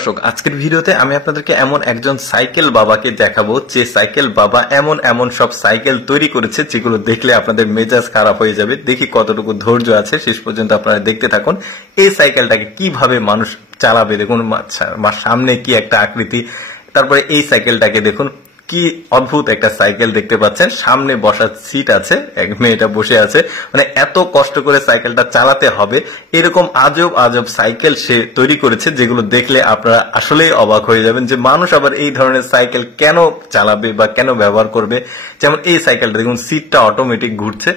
দর্শক আজকের ভিডিওতে আমি আপনাদেরকে এমন একজন সাইকেল বাবাকে দেখাবো যে সাইকেল বাবা এমন এমন সব সাইকেল তৈরি করেছে যেগুলো দেখলে আপনাদের মেজাজ খারাপ হয়ে যাবে। দেখি কতটুকু ধৈর্য আছে, শেষ পর্যন্ত আপনারা দেখতে থাকুন। এই সাইকেলটাকে কিভাবে মানুষ চালাবে দেখুন, সামনে কি একটা আকৃতি, তারপরে এই সাইকেলটাকে দেখুন কি অদ্ভুত একটা সাইকেল দেখতে পাচ্ছেন, সামনে বসার সিট আছে, এক মেয়েটা বসে আছে। মানে এত কষ্ট করে সাইকেলটা চালাতে হবে এরকম আজব আজব সাইকেল সে তৈরি করেছে যেগুলো দেখলে আপনারা আসলেই অবাক হয়ে যাবেন যে মানুষ আবার এই ধরনের সাইকেল কেন চালাবে বা কেন ব্যবহার করবে। যেমন এই সাইকেলটা দেখুন, সিটটা অটোমেটিক ঘুরছে,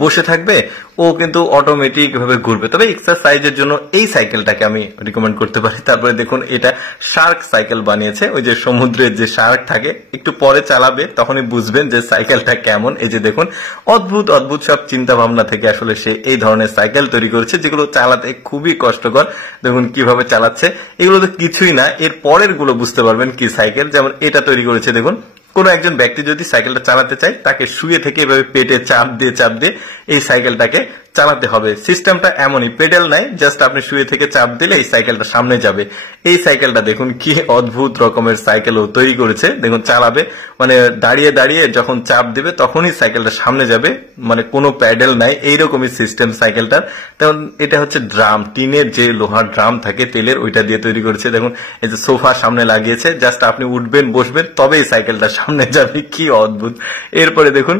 বসে থাকবে ও কিন্তু অটোমেটিক ভাবে ঘুরবে। তবে এক্সারসাইজের জন্য এই সাইকেলটাকে আমি রিকমেন্ড করতে পারি। তারপরে দেখুন এটা শার্ক সাইকেল বানিয়েছে, ওই যে সমুদ্রের যে শার্ক থাকে, একটু পরে চালাবে তখনই বুঝবেন যে সাইকেলটা কেমন। এই যে দেখুন অদ্ভুত অদ্ভুত সব চিন্তা ভাবনা থেকে আসলে সে এই ধরনের সাইকেল তৈরি করেছে যেগুলো চালাতে খুবই কষ্টকর। দেখুন কিভাবে চালাচ্ছে, এগুলো তো কিছুই না, এর পরের গুলো বুঝতে পারবেন কি সাইকেল। যেমন এটা তৈরি করেছে দেখুন, কোনো একজন ব্যক্তি যদি সাইকেলটা চালাতে চায় তাকে শুয়ে থেকে এভাবে পেটে চাপ দিয়ে এই সাইকেলটাকে চালাতে হবে। সিস্টেমটা এমনই, পেডেল নাই, জাস্ট আপনি শুয়ে থেকে চাপ দিলে এই সাইকেলটা সামনে যাবে। এই সাইকেলটা দেখুন কি অদ্ভুত রকমের সাইকেল ও তৈরি করেছে। দেখুন চালাবে মানে দাঁড়িয়ে দাঁড়িয়ে যখন চাপ দিবে তখনই সাইকেলটা সামনে যাবে, মানে কোনো প্যাডেল নাই, এইরকমই সিস্টেম সাইকেলটার। তেমন এটা হচ্ছে ড্রাম, টিনের যে লোহার ড্রাম থাকে তেলের, ওইটা দিয়ে তৈরি করেছে। দেখুন এই যে সোফা সামনে লাগিয়েছে, জাস্ট আপনি উঠবেন বসবেন তবেই সাইকেলটা সামনে যাবে, কি অদ্ভুত। এরপরে দেখুন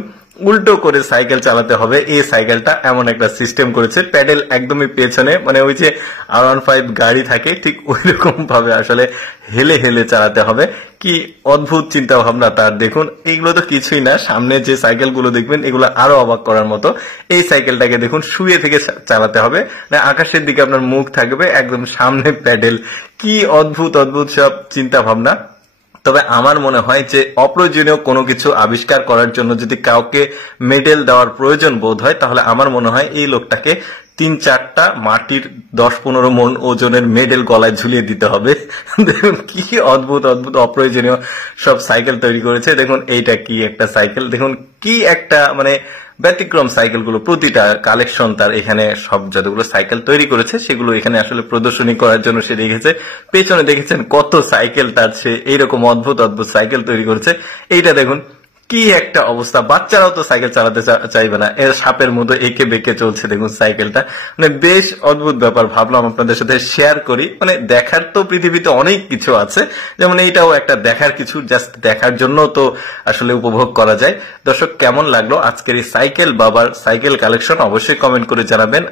উল্টো করে সাইকেল চালাতে হবে, এই সাইকেলটা এমন একটা সিস্টেম করেছে, প্যাডেল একদমই পেছনে, মানে ওই যে R15 গাড়ি থাকে ঠিক ওই রকম ভাবে আসলে হেলে হেলে চালাতে হবে। কি অদ্ভুত চিন্তা ভাবনা তার। দেখুন এইগুলো তো কিছুই না, সামনে যে সাইকেল গুলো দেখবেন এগুলো আরো অবাক করার মতো। এই সাইকেলটাকে দেখুন শুয়ে থেকে চালাতে হবে, মানে আকাশের দিকে আপনার মুখ থাকবে, একদম সামনে প্যাডেল। কি অদ্ভুত অদ্ভুত সব চিন্তা ভাবনা। তবে আমার মনে হয় যে অপ্রয়োজনীয় কোনো কিছু আবিষ্কার করার জন্য যদি কাউকে মেডেল দেওয়ার প্রয়োজন বোধ হয়, তাহলে আমার মনে হয় এই লোকটাকে 3-4টা মাটির 10-15 মন ওজনের মেডেল গলায় ঝুলিয়ে দিতে হবে। দেখুন কি অদ্ভুত অদ্ভুত অপ্রয়োজনীয় সব সাইকেল তৈরি করেছে। দেখুন এইটা কি একটা সাইকেল, দেখুন কি একটা মানে ব্যতিক্রম সাইকেল গুলো, প্রতিটা কালেকশন তার। এখানে সব যতগুলো সাইকেল তৈরি করেছে সেগুলো এখানে আসলে প্রদর্শনী করার জন্য সে রেখেছে। পেছনে দেখেছেন কত সাইকেল তার, সে এইরকম অদ্ভুত অদ্ভুত সাইকেল তৈরি করেছে। এইটা দেখুন কি একটা অবস্থা, বাচ্চারাও তো সাইকেল চালাতে চাইবে না, এর সাপের মতো এঁকে বেঁকে চলছে দেখুন সাইকেলটা। মানে বেশ অদ্ভুত ব্যাপার, ভাবলাম আপনাদের সাথে শেয়ার করি। মানে দেখার তো পৃথিবীতে অনেক কিছু আছে, যেমন এইটাও একটা দেখার কিছু, জাস্ট দেখার জন্য তো আসলে উপভোগ করা যায়। দর্শক কেমন লাগলো আজকের এই সাইকেল বাবার সাইকেল কালেকশন অবশ্যই কমেন্ট করে জানাবেন।